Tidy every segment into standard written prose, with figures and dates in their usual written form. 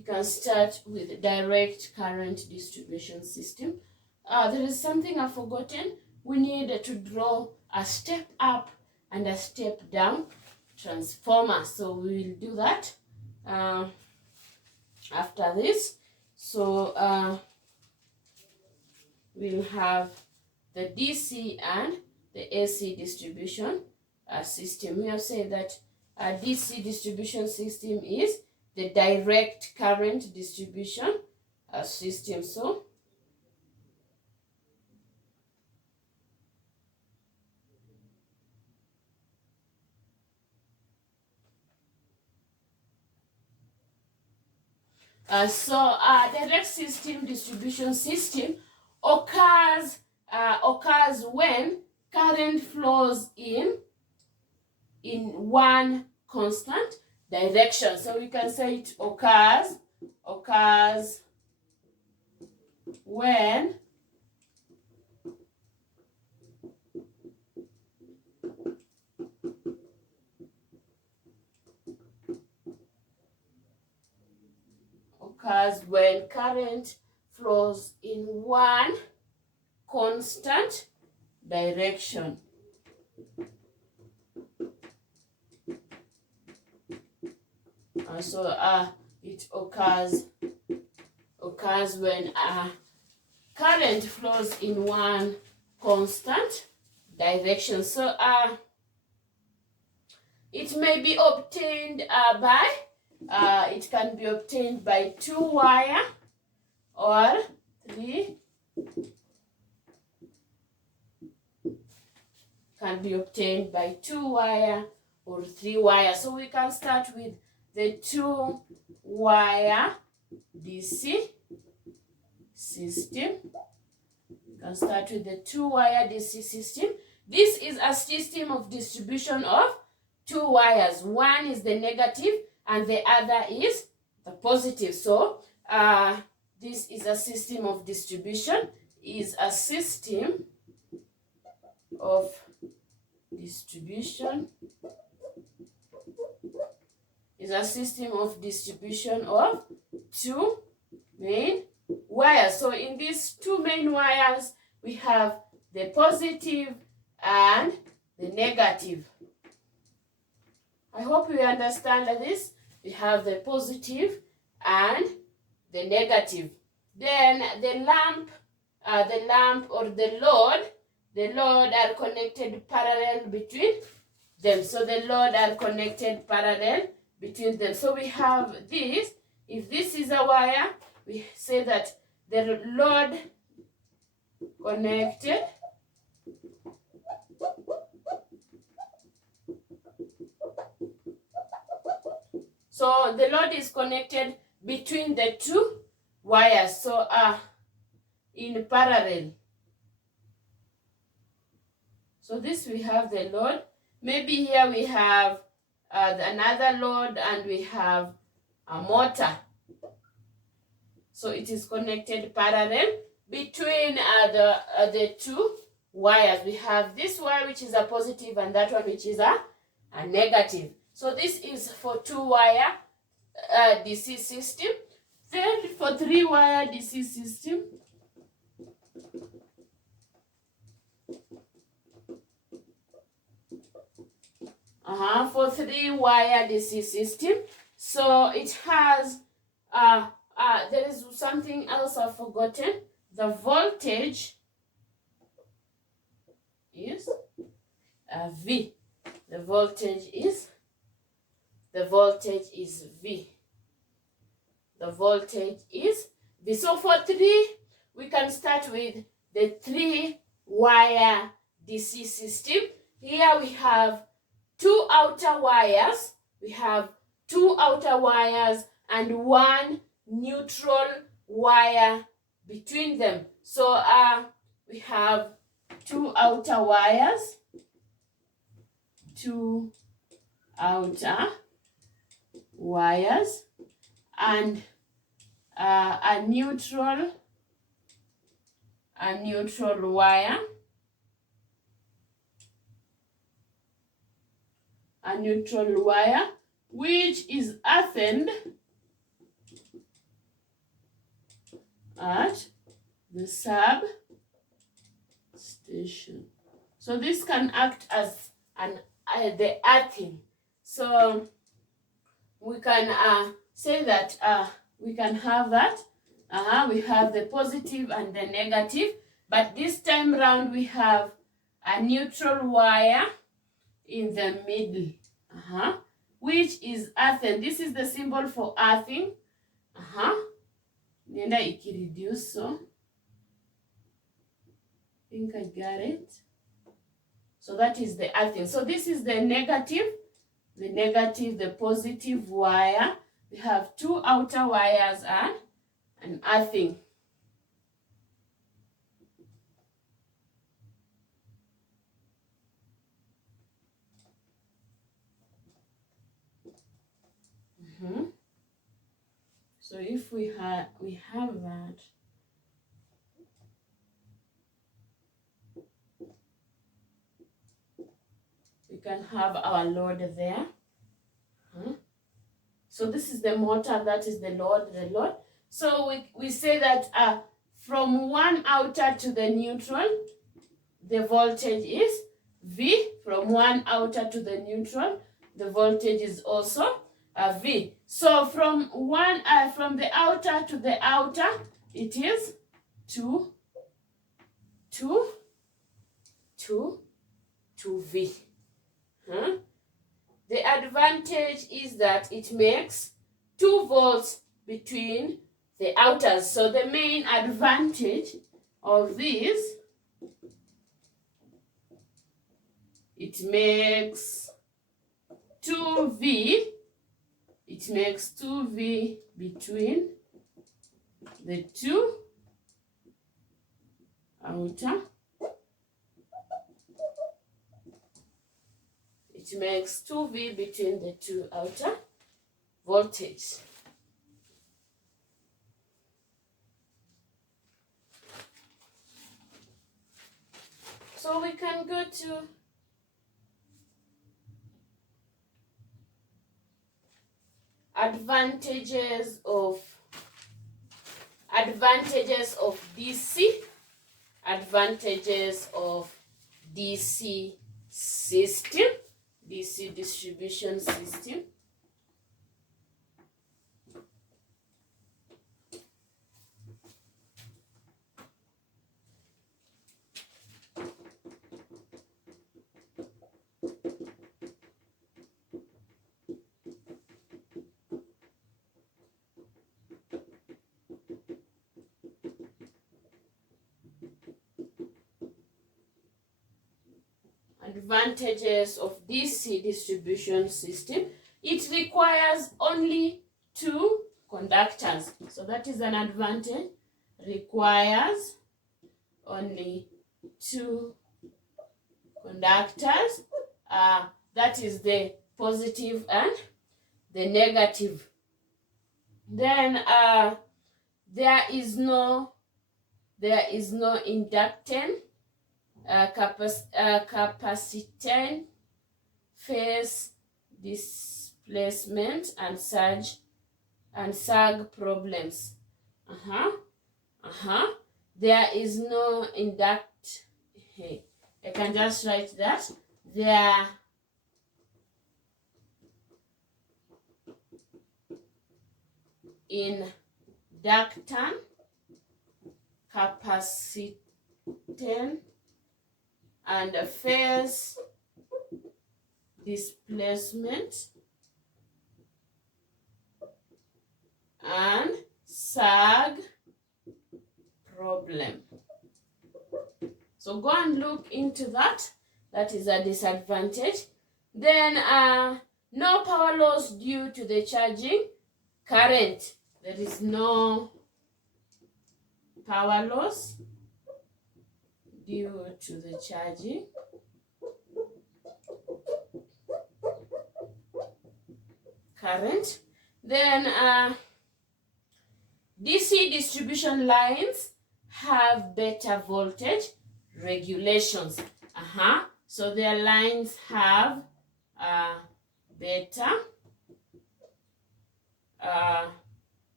we can start with direct current distribution system. There is something I've forgotten. We need to draw a step up and a step down transformer. So we will do that after this. So we'll have the DC and the AC distribution system. We have said that a DC distribution system is the direct current distribution system. Direct system distribution system occurs when current flows in one constant direction. So we can say it occurs when current flows in one constant direction. It occurs when current flows in one constant direction. So it may be obtained it can be obtained by 2-wire or 3. Can be obtained by 2-wire or 3-wire. So we can start with the 2-wire DC system. We can start with the 2-wire DC system. This is a system of distribution of 2 wires. One is the negative and the other is the positive. So this is a system of distribution, is a system of distribution of 2 main wires. So in these 2 main wires, we have the positive and the negative. I hope you understand this. We have the positive and the negative. Then the lamp or the load are connected parallel between them. So the load are connected parallel between them. So we have this. If this is a wire, we say that the load connected So the load is connected between the 2 wires. So in parallel. So this we have the load. Maybe here we have another load and we have a motor. So it is connected parallel between the 2 wires. We have this wire which is a positive and that one which is a negative. So this is for 2-wire DC system. Then for 3-wire DC system, for 3-wire DC system, so it has there is something else I've forgotten. The voltage is V. The voltage is V. The voltage is V. So for 3, we can start with the 3-wire DC system. Here we have 2 outer wires. We have 2 outer wires and 1 neutral wire between them. So we have 2 outer wires, 2 outer wires, and a neutral wire, which is earthened at the substation. So this can act as the earthing. So we can say that we can have that. We have the positive and the negative, but this time round we have a neutral wire in the middle, which is earthen. This is the symbol for earthing. Nenda ikireduce, so I think I got it. So that is the earthing. So this is the negative, the positive wire. We have two outer wires and an earthing. So if we have that, we can have our load there. So this is the motor, that is the load. So we say that from one outer to the neutral, the voltage is V. From one outer to the neutral, the voltage is also V. So from the outer to the outer, it is 2 V. The advantage is that it makes 2 volts between the outers. So the main advantage of this, it makes 2V. It makes 2V between the two outer. It makes 2V between the two outer voltage. So we can go to advantages of DC, advantages of DC system, DC distribution system. Advantages of DC distribution system. It requires only 2 conductors. So that is an advantage. Requires only 2 conductors. That is the positive and the negative. Then there is no inductance, capacitance, phase displacement, and sag problems. There is no induct. Hey, I can just write that. There inductance, capacitance, and phase displacement and sag problem. So go and look into that. That is a disadvantage. Then no power loss due to the charging current. There is no power loss due to the charging current. Then DC distribution lines have better voltage regulations. So their lines have better,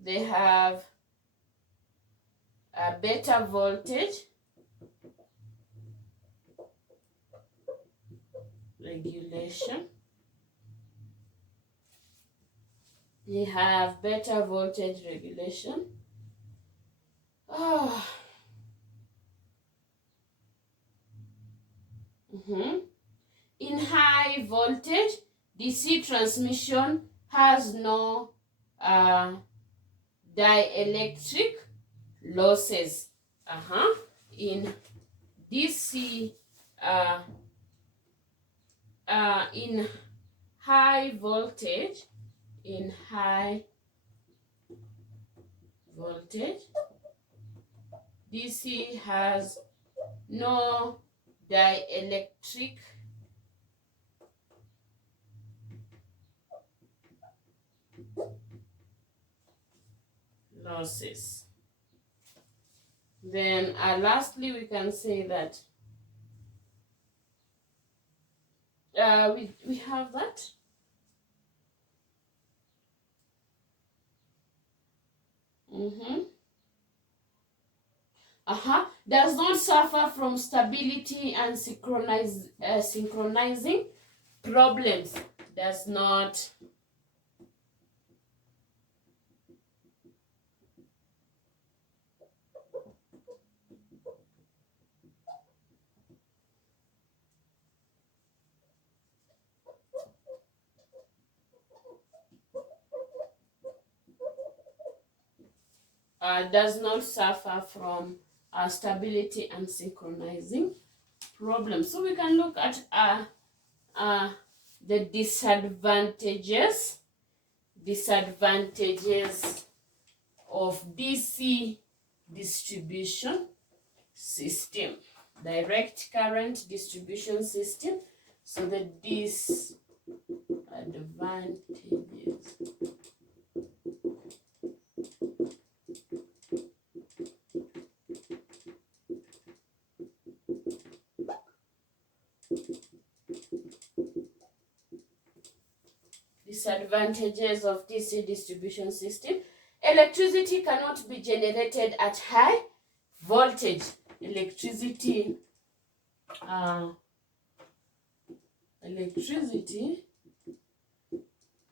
they have better voltage regulation. We have better voltage regulation. In high voltage, DC transmission has no dielectric losses. In DC, in high voltage, DC has no dielectric losses. Then lastly, we can say that we have that does not suffer from stability and synchronizing problems. Does not suffer from stability and synchronizing problems. So we can look at the disadvantages of DC distribution system, direct current distribution system. So the disadvantages. Disadvantages of DC distribution system. Electricity cannot be generated at high voltage. Electricity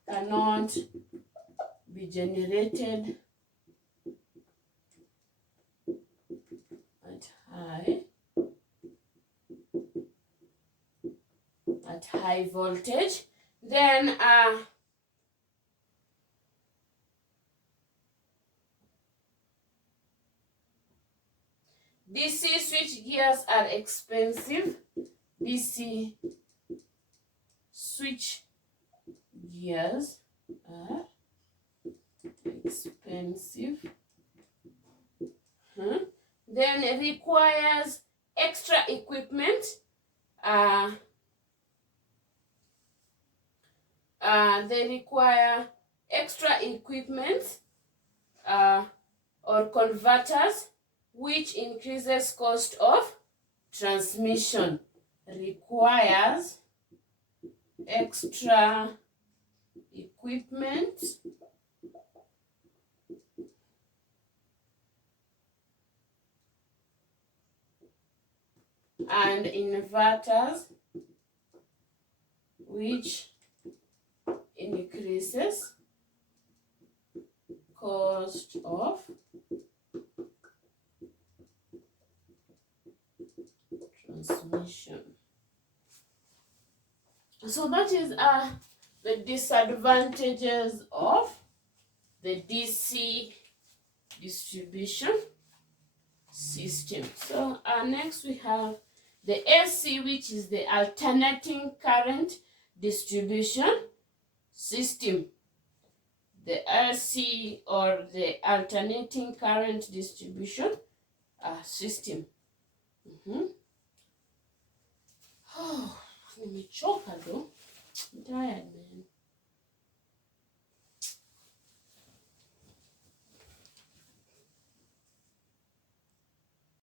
cannot be generated at high voltage. Then DC switch gears are expensive. DC switch gears are expensive. Then it requires extra equipment. They require extra equipment or converters, which increases cost of transmission. Requires extra equipment and inverters, which increases cost of transmission. So that is the disadvantages of the DC distribution system. So next we have the AC, which is the alternating current distribution system. The AC, or the alternating current distribution system. Oh, nimechoka though. I'm tired, man.